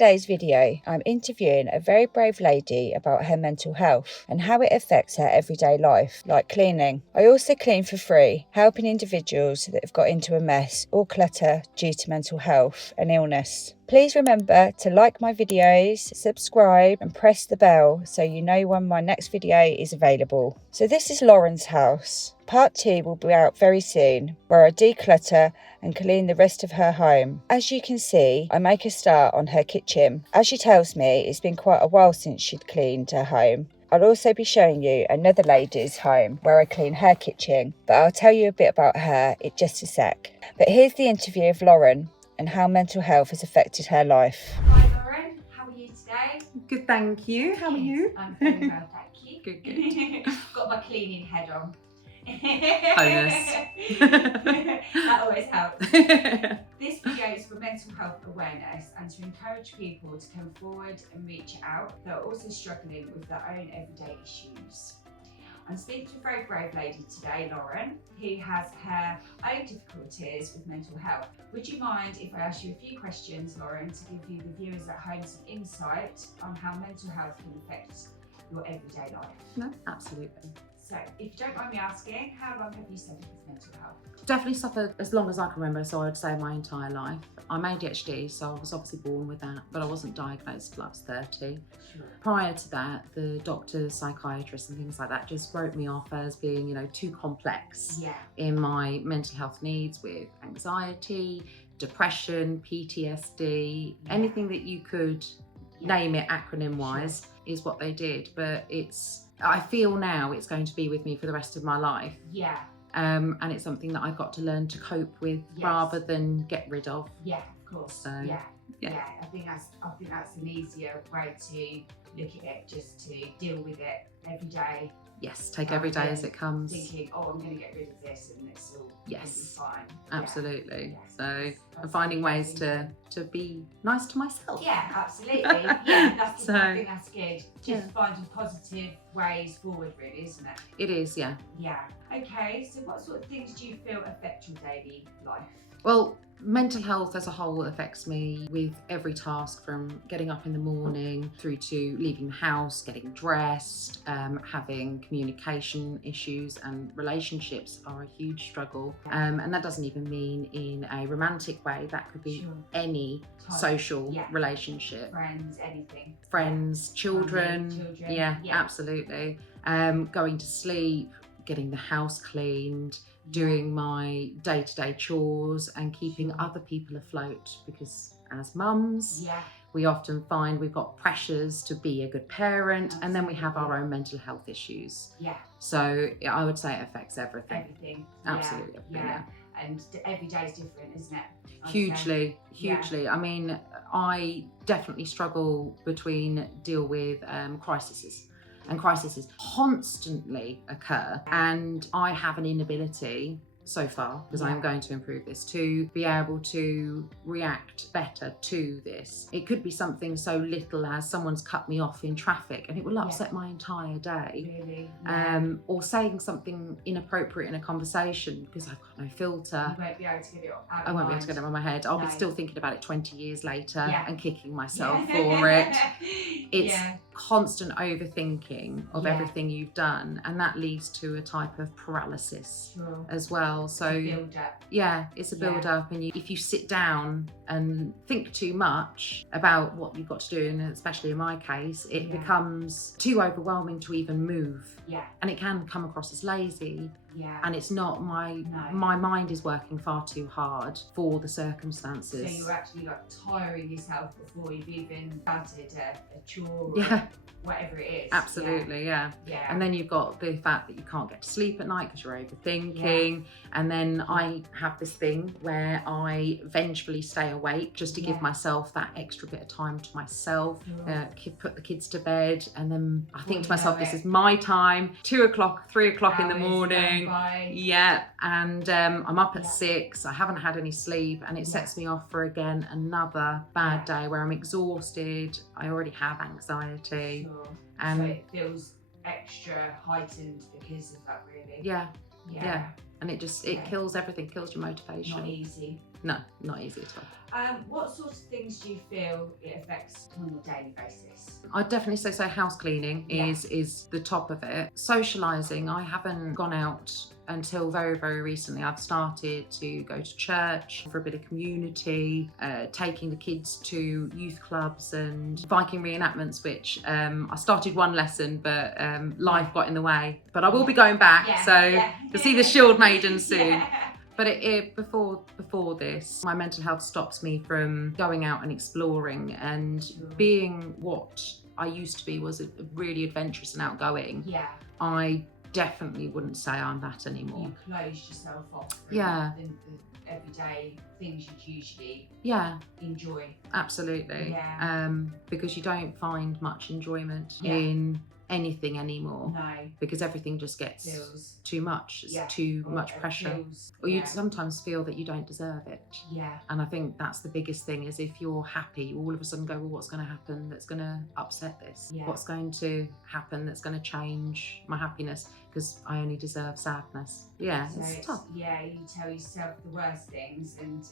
today's video, I'm interviewing a very brave lady about her mental health and how it affects her everyday life, like cleaning. I also clean for free, helping individuals that have got into a mess or clutter due to mental health and illness. Please remember to like my videos, subscribe and press the bell so you know when my next video is available. So this is Lauren's house. Part 2 will be out very soon, where I declutter and clean the rest of her home. As you can see, I make a start on her kitchen. As she tells me, it's been quite a while since she'd cleaned her home. I'll also be showing you another lady's home where I clean her kitchen, but I'll tell you a bit about her in just a sec. But here's the interview of Lauren and how mental health has affected her life. Hi Lauren, how are you today? Good, thank you. How are you? I'm very well, thank you. Good. Got my cleaning head on. Bonus. That always helps. This video is for mental health awareness and to encourage people to come forward and reach out that are also struggling with their own everyday issues. I'm speaking to a very brave lady today, Lauren, who has her own difficulties with mental health. Would you mind if I ask you a few questions, Lauren, to give you the viewers at home some insight on how mental health can affect your everyday life? No, absolutely. So, if you don't mind me asking, how long have you suffered with mental health? Definitely suffered as long as I can remember, so I'd say my entire life. I'm ADHD, so I was obviously born with that, but I wasn't diagnosed until I was 30. Sure. Prior to that, the doctors, psychiatrists and things like that just wrote me off as being, too complex in my mental health needs with anxiety, depression, PTSD, anything that you could name it acronym-wise is what they did, but I feel now it's going to be with me for the rest of my life. Yeah. And it's something that I've got to learn to cope with rather than get rid of. Yeah, of course. So, yeah. yeah. I think that's an easier way to look at it, just to deal with it every day. Yes, take every day as it comes. Thinking, oh, I'm going to get rid of this and it's all going to be fine. Absolutely. Yeah. So I'm finding ways to be nice to myself. Yeah, absolutely. Yeah, I think that's good. Just Yeah. finding positive ways forward, really, isn't it? It is, yeah. Yeah. Okay, so what sort of things do you feel affect your daily life? Well, mental health as a whole affects me with every task, from getting up in the morning through to leaving the house, getting dressed, having communication issues, and relationships are a huge struggle. And that doesn't even mean in a romantic way. That could be any social relationship. Friends, anything. Friends, children. Yeah, absolutely. Going to sleep, getting the house cleaned, doing my day-to-day chores and keeping other people afloat, because as mums, we often find we've got pressures to be a good parent, and then we have our own mental health issues. Yeah. So I would say it affects everything. Everything. Absolutely. Yeah. And every day is different, isn't it? Hugely. I mean, I definitely struggle deal with crises. And crises constantly occur, and I have an inability so far, because I'm going to improve this, to be able to react better to this. It could be something so little as someone's cut me off in traffic and it will upset my entire day. Really? Or saying something inappropriate in a conversation because I've got no filter. You won't be able to get it out. I won't be able to get it out of my head. I'll be still thinking about it 20 years later and kicking myself for it. It's constant overthinking of everything you've done, and that leads to a type of paralysis as well. So it's a build up, and if you sit down and think too much about what you've got to do, and especially in my case, it becomes too overwhelming to even move. And it can come across as lazy. And it's not. My mind is working far too hard for the circumstances. So you're actually tiring yourself before you've even started a chore or whatever it is. Absolutely, yeah. And then you've got the fact that you can't get to sleep at night because you're overthinking. And then I have this thing where I vengefully stay awake just to give myself that extra bit of time to myself, put the kids to bed, and then I think to myself, this is my time, 2 o'clock, 3 o'clock in the morning. And I'm up at 6, I haven't had any sleep, and it sets me off for another bad day where I'm exhausted, I already have anxiety. And so it feels extra heightened because of that, really. Yeah. And it kills everything, kills your motivation. Not easy. No, not easy at all. What sort of things do you feel it affects on a daily basis? I'd definitely say house cleaning is the top of it. Socialising, I haven't gone out until very, very recently. I've started to go to church for a bit of community, taking the kids to youth clubs and Viking reenactments, which I started one lesson, but life got in the way. But I will be going back, to see the Shield Maidens soon. But before this, my mental health stops me from going out and exploring and being what I used to be, was really adventurous and outgoing. Yeah. I definitely wouldn't say I'm that anymore. You closed yourself off from the everyday things you'd usually enjoy. Absolutely. Yeah. Because you don't find much enjoyment in anything anymore. No. Because everything just gets too much. It's too much pressure. Or you sometimes feel that you don't deserve it. Yeah. And I think that's the biggest thing, is if you're happy, you all of a sudden go, well, what's going to happen that's going to upset this? Yeah. What's going to happen that's going to change my happiness? Because I only deserve sadness. Yeah, so it's tough. Yeah, you tell yourself the worst things, and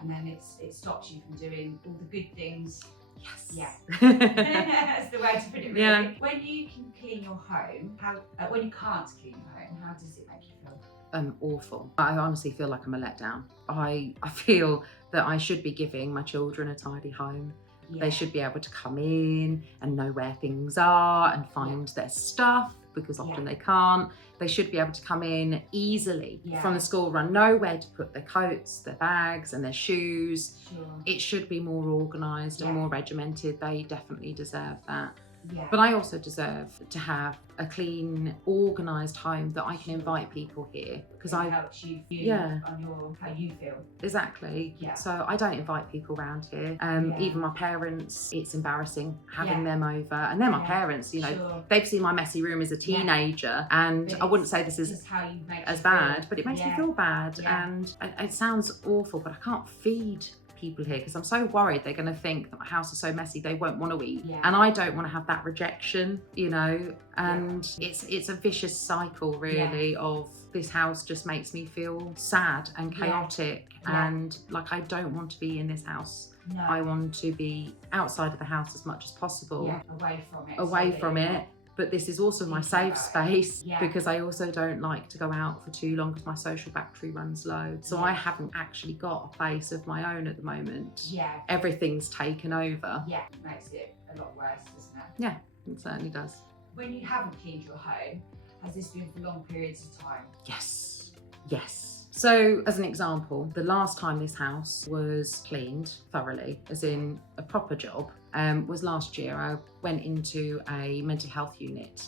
and then it stops you from doing all the good things. Yes. Yeah. That's the way to put it, really. Yeah. When you can clean your home, when you can't clean your home, how does it make you feel? Awful. I honestly feel like I'm a letdown. I feel that I should be giving my children a tidy home. Yeah. They should be able to come in and know where things are and find their stuff, because often they can't. They should be able to come in easily from the school run, know where to put their coats, their bags and their shoes. Sure. It should be more organised and more regimented. They definitely deserve that. Yeah. But I also deserve to have a clean, organised home that I can invite people here, because it helps you on how you feel. Exactly. Yeah. So I don't invite people around here. Even my parents, it's embarrassing having them over, and they're my parents. You know, they've seen my messy room as a teenager, and I wouldn't say this is how you make as bad, but it makes me feel bad, and it sounds awful, but I can't feed people here because I'm so worried they're going to think that my house is so messy they won't want to eat, and I don't want to have that rejection, you know, and it's a vicious cycle really of this house just makes me feel sad and chaotic and like I don't want to be in this house. No. I want to be outside of the house as much as possible, away from it. But this is also my safe space because I also don't like to go out for too long because my social battery runs low. So I haven't actually got a place of my own at the moment. Yeah. Everything's taken over. Yeah, it makes it a lot worse, doesn't it? Yeah, it certainly does. When you haven't cleaned your home, has this been for long periods of time? Yes, yes. So as an example, the last time this house was cleaned thoroughly, as in a proper job, was last year. I went into a mental health unit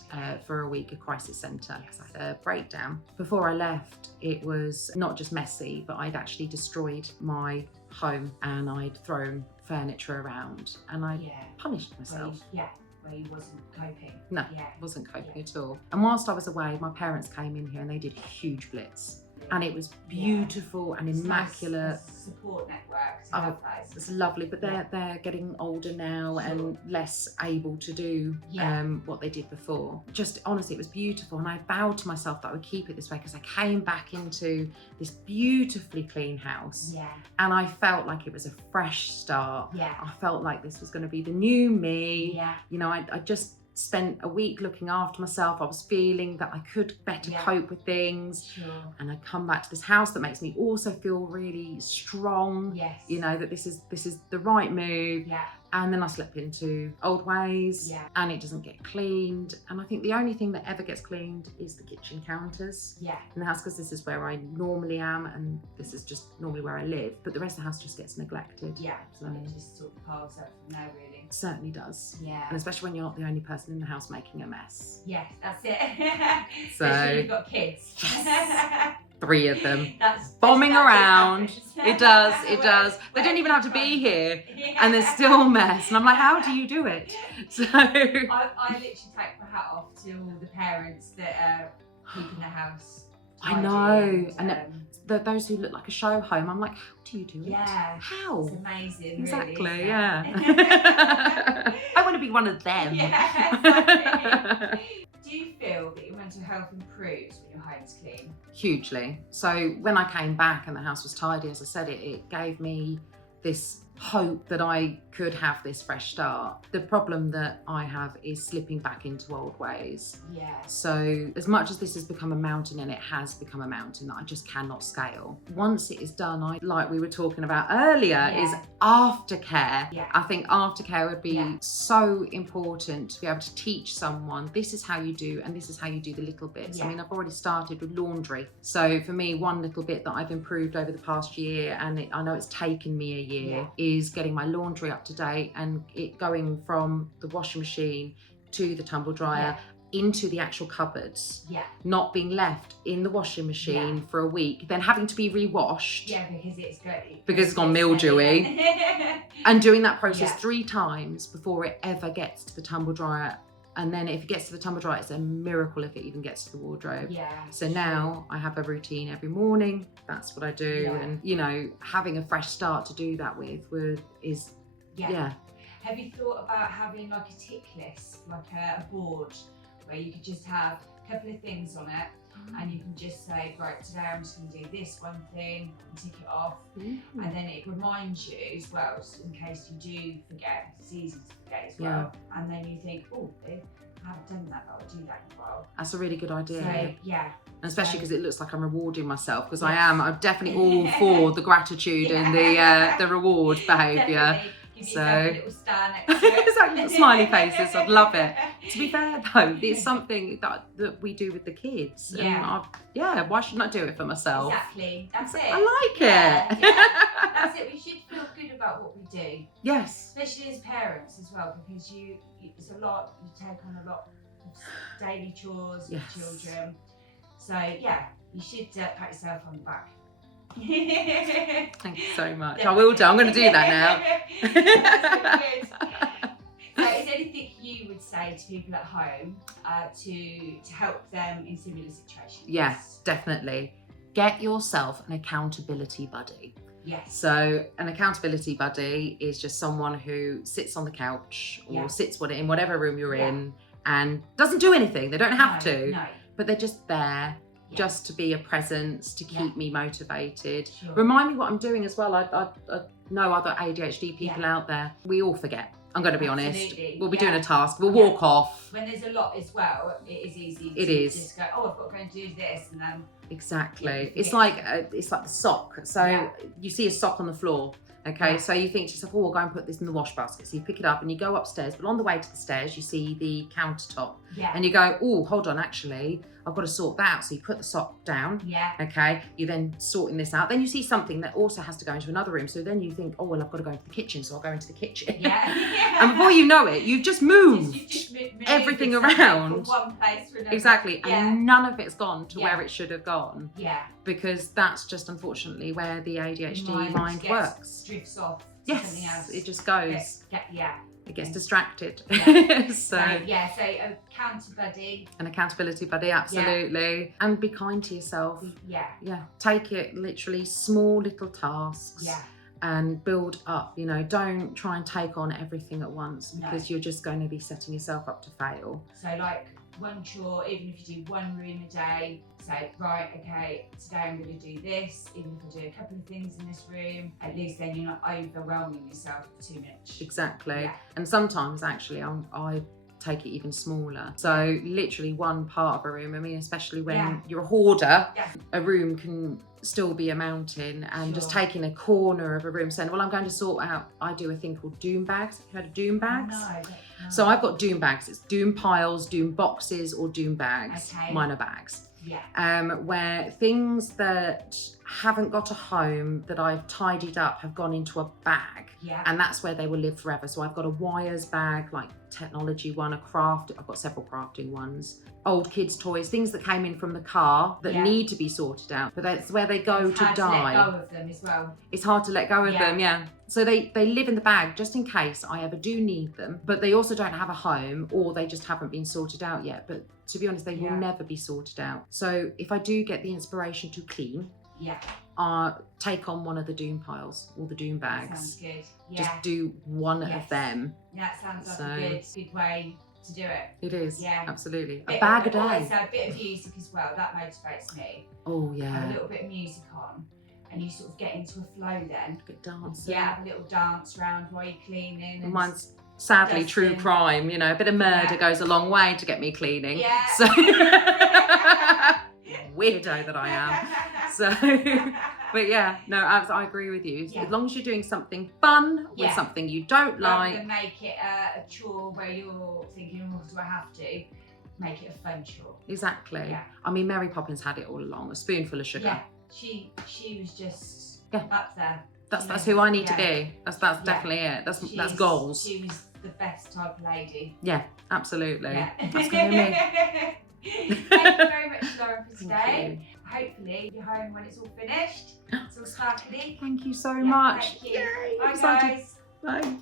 for a week, a crisis centre, because I had a breakdown. Before I left, it was not just messy, but I'd actually destroyed my home and I'd thrown furniture around and I punished myself. Where you wasn't coping. No, wasn't coping at all. And whilst I was away, my parents came in here and they did a huge blitz. And it was beautiful and immaculate. Nice support network. It's lovely, but they're getting older now and less able to do what they did before. Just honestly, it was beautiful, and I vowed to myself that I would keep it this way because I came back into this beautifully clean house, and I felt like it was a fresh start. I felt like this was going to be the new me. You know, I just spent a week looking after myself. I was feeling that I could better cope with things, and I'd come back to this house that makes me also feel really strong. You know, that this is the right move. And then I slip into old ways and it doesn't get cleaned. And I think the only thing that ever gets cleaned is the kitchen counters in the house, because this is where I normally am and this is just normally where I live. But the rest of the house just gets neglected. So it just sort of piles up from there, really. It certainly does. And especially when you're not the only person in the house making a mess. That's it. So especially you've got kids. 3 of them bombing around. It does. They don't even have to be here and there's still a mess. And I'm like, how do you do it? So I literally take my hat off to all the parents that are keeping the house tidy. I know. And those who look like a show home, I'm like, how do you do it? How? It's amazing. Exactly, really, I want to be one of them. Exactly. Do you feel that your mental mental health improves when your home's clean? Hugely. So when I came back and the house was tidy, as I said, it gave me this hope that I could have this fresh start. The problem that I have is slipping back into old ways. Yeah. So as much as this has become a mountain, and it has become a mountain that I just cannot scale, once it is done, like we were talking about earlier, is aftercare. Yeah. I think aftercare would be so important to be able to teach someone, this is how you do, and this is how you do the little bits. Yeah. I mean, I've already started with laundry. So for me, one little bit that I've improved over the past year, and I know it's taken me a year, is getting my laundry up to date and it going from the washing machine to the tumble dryer into the actual cupboards. Not being left in the washing machine for a week, then having to be re-washed. Because it's gone mildewy. And doing that process 3 times before it ever gets to the tumble dryer. And then if it gets to the tumble dryer, it's a miracle if it even gets to the wardrobe. So now I have a routine every morning. That's what I do. And, you know, having a fresh start to do that with is. Have you thought about having like a tick list, like a board where you could just have a couple of things on it and you can just say, right, today I'm just going to do this one thing and tick it off. And then it reminds you as well, in case you do forget. It's easy to forget as well. And then you think, oh, I haven't done that, but I'll do that in a while. That's a really good idea. So, and especially because it looks like I'm rewarding myself, because I'm definitely all for the gratitude and the reward behaviour. So a little star next to it. Exactly, smiley faces. I'd love it. To be fair though, it's something that we do with the kids. And why shouldn't I do it for myself? Exactly. That's it. I like it. That's it. We should feel good about what we do. Yes. Especially as parents as well, because it's a lot. You take on a lot of daily chores with children. So you should pat yourself on the back. Thank you so much. Definitely. I will do. I'm going to do that now. That's good. So, is there anything you would say to people at home to help them in similar situations? Yes, definitely. Get yourself an accountability buddy. Yes. So an accountability buddy is just someone who sits on the couch or sits in whatever room you're in and doesn't do anything. They don't have to, but they're just there. Just to be a presence, to keep me motivated. Remind me what I'm doing as well. I know other ADHD people out there. We all forget. I'm going to be honest. We'll be doing a task. We'll walk off. When there's a lot as well, it is easy to just go, oh, I've got to go and do this. And then... Exactly. It's like the sock. So you see a sock on the floor. Okay, so you think to yourself, oh, I'll go and put this in the wash basket. So you pick it up and you go upstairs, but on the way to the stairs, you see the countertop. And you go, oh, hold on, actually, I've got to sort that out. So you put the sock down. Okay, you're then sorting this out. Then you see something that also has to go into another room. So then you think, oh, well, I've got to go into the kitchen. So I'll go into the kitchen. And before you know it, you've just moved everything around. From one place to another. Exactly. And none of it's gone to where it should have gone. Because that's just unfortunately where the ADHD mind works. Drifts off. Yes, it just goes. It gets distracted. So an accountability buddy, absolutely. And be kind to yourself. Take it literally small little tasks and build up. You know, don't try and take on everything at once because you're just going to be setting yourself up to fail. So like one chore, even if you do one room a day, say, right, okay, today I'm going to do this. Even if I do a couple of things in this room, at least then you're not overwhelming yourself too much. Exactly. And sometimes actually I take it even smaller. So literally one part of a room, I mean, especially when you're a hoarder, a room can still be a mountain, and just taking a corner of a room saying, well, I'm going to sort out, I do a thing called doom bags. Have you heard of doom bags? No. So I've got doom bags. It's doom piles, doom boxes, or doom bags. Mine are bags. Where things that haven't got a home that I've tidied up have gone into a bag, and that's where they will live forever. So I've got a wires bag, like technology one, I've got several crafting ones, old kids' toys, things that came in from the car that need to be sorted out, but that's where they go to die. Let go of them as well. It's hard to let go of them, so they live in the bag just in case I ever do need them, but they also don't have a home, or they just haven't been sorted out yet. But to be honest, they will never be sorted out. So if I do get the inspiration to clean, take on one of the doom piles or the doom bags. Sounds good. Just do one of them. That sounds like a good way to do it. It is. Yeah. Absolutely. A bag a day. Always a bit of music as well. That motivates me. Oh Have yeah. a little bit of music on, and you sort of get into a flow then. A bit dancing. Yeah, have a little dance around while you're cleaning. And Mine's sadly true dusting. crime. You know, a bit of murder Yeah. goes a long way to get me cleaning. Yeah. So weirdo that I am. So, but yeah, no, I agree with you. Yeah. As long as you're doing something fun with Yeah. something you don't Rather like. than make it a chore where you're thinking, oh, do I have to? Make it a fun chore. Exactly. Yeah. I mean, Mary Poppins had it all along. A spoonful of sugar. Yeah, she was just Yeah. up there. That's who I need to Yeah. be. That's Yeah. definitely it. That's She's- goals. She was the best type of lady. Yeah, absolutely. Yeah. That's gonna be me. Thank you very much, Lauren, for Thank today. Hopefully you're home when it's all finished. It's all sparkly. Thank you so Yeah, much. Thank you. Yay, Bye, excited. guys. Bye.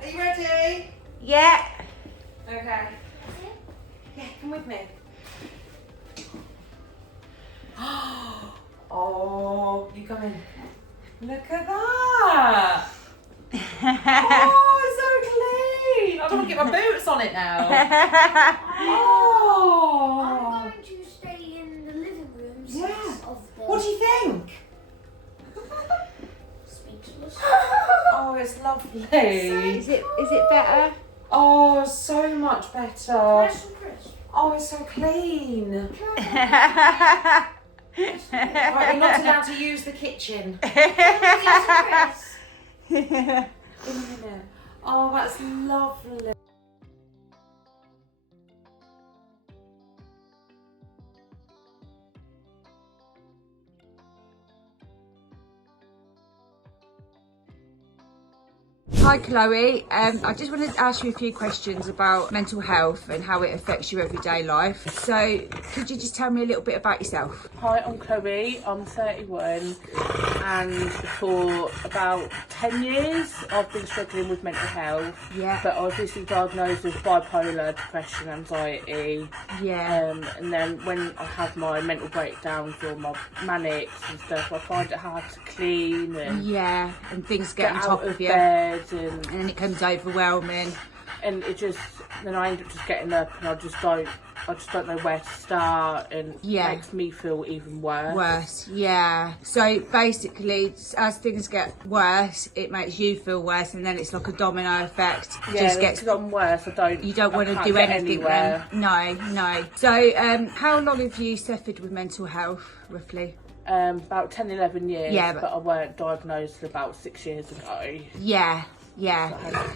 Are you ready? Yeah. Okay. Yeah, come with me. Oh, you come in. Look at that. Oh, it's so clean. I don't want to get my boots on it now. Oh. I'm going to stay in the living room since Yeah. of the What do you think? speechless. Oh, it's lovely. Is it better? Oh, so much better. Nice and crisp. Oh, it's so clean. yeah. Right, you're not allowed to use the kitchen. Nice and crisp. In a minute. Oh, that's lovely. Hi Chloe, I just wanted to ask you a few questions about mental health and how it affects your everyday life. So could you just tell me a little bit about yourself? Hi, I'm Chloe, I'm 31 and for about 10 years I've been struggling with mental health. Yeah. But I was recently diagnosed with bipolar, depression, anxiety. Yeah. And then when I have my mental breakdowns or my manics and stuff, I find it hard to clean and Yeah, and things get on out top of of you. bed And then it becomes overwhelming. and it just, then I end up just getting up and I just don't know where to start, and Yeah. it makes me feel even worse. Worse, yeah. So basically, as things get worse, it makes you feel worse, and then it's like a domino effect. Yeah, Just gets. because I'm worse. You don't want to can't do get anything anywhere. then. No. So, how long have you suffered with mental health, roughly? About 10, 11 years, Yeah, but but- I weren't diagnosed about 6 years ago. Yeah.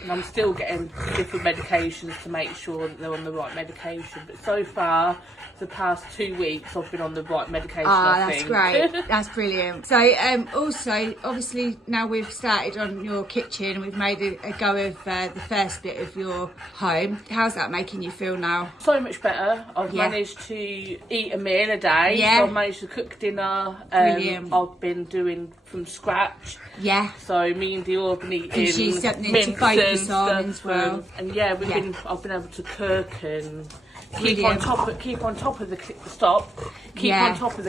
And I'm still getting different medications to make sure that they're on the right medication. But so far, the past 2 weeks, I've been on the right medication. I That's think. great. That's brilliant. So, also, obviously, now we've started on your kitchen, we've made a go of the first bit of your home. How's that making you feel now? So much better. I've Yeah. managed to eat a meal a day. Yeah. So I've managed to cook dinner. Brilliant. I've been doing from scratch. Yeah. So me and Dior have been eating Gives you something to mince focus and on stuff, as well. and yeah, Yeah. I've been able to cook and keep on Brilliant. top of keep on top of the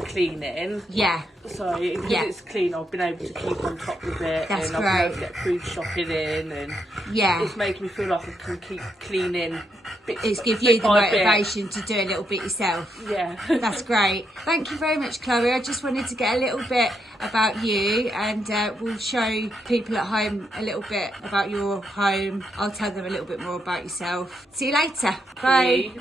cleaning. Yeah. So because Yeah. it's clean, I've been able to keep on top of it, That's and I've been able to great. get food shopping in, and Yeah. it's making me feel like I can keep cleaning. It's give you the motivation to do a little bit yourself. Yeah. That's great. Thank you very much, Chloe. I just wanted to get a little bit about you, and we'll show people at home a little bit about your home. I'll tell them a little bit more about yourself. See you later. Bye.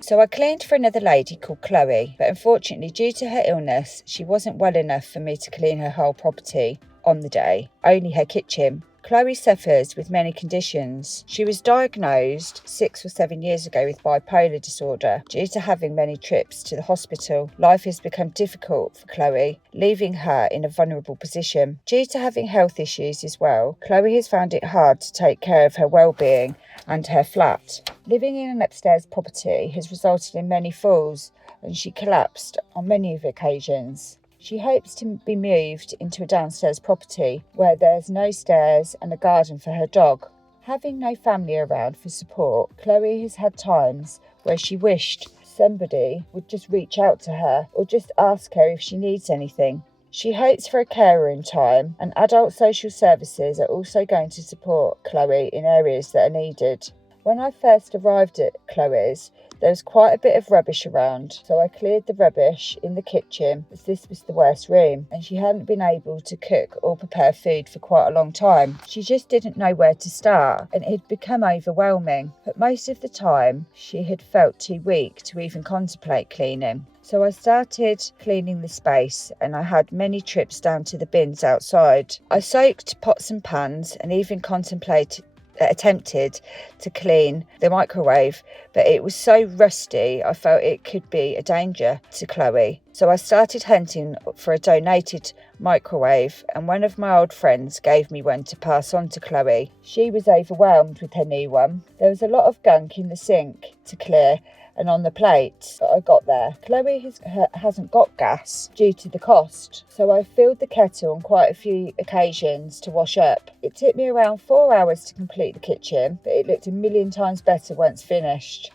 So I cleaned for another lady called Chloe, but unfortunately due to her illness, she wasn't well enough for me to clean her whole property on the day, only her kitchen. Chloe suffers with many conditions. She was diagnosed 6 or 7 years ago with bipolar disorder due to having many trips to the hospital. Life has become difficult for Chloe, leaving her in a vulnerable position. Due to having health issues as well, Chloe has found it hard to take care of her well-being and her flat. Living in an upstairs property has resulted in many falls, and she collapsed on many of occasions. She hopes to be moved into a downstairs property where there's no stairs and a garden for her dog. Having no family around for support, Chloe has had times where she wished somebody would just reach out to her or just ask her if she needs anything. She hopes for a carer in time, and adult social services are also going to support Chloe in areas that are needed. When I first arrived at Chloe's, there was quite a bit of rubbish around, so I cleared the rubbish in the kitchen as this was the worst room, and she hadn't been able to cook or prepare food for quite a long time. She just didn't know where to start, and it had become overwhelming. But most of the time, she had felt too weak to even contemplate cleaning. So I started cleaning the space, and I had many trips down to the bins outside. I soaked pots and pans and even attempted to clean the microwave, but it was so rusty I felt it could be a danger to Chloe. So I started hunting for a donated microwave, and one of my old friends gave me one to pass on to Chloe. She was overwhelmed with her new one. There was a lot of gunk in the sink to clear and on the plates that I got there. Chloe hasn't got gas due to the cost, so I filled the kettle on quite a few occasions to wash up. It took me around 4 hours to complete the kitchen, but it looked a million times better once finished.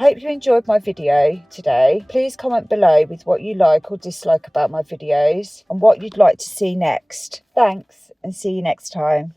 Hope you enjoyed my video today. Please comment below with what you like or dislike about my videos and what you'd like to see next. Thanks, and see you next time.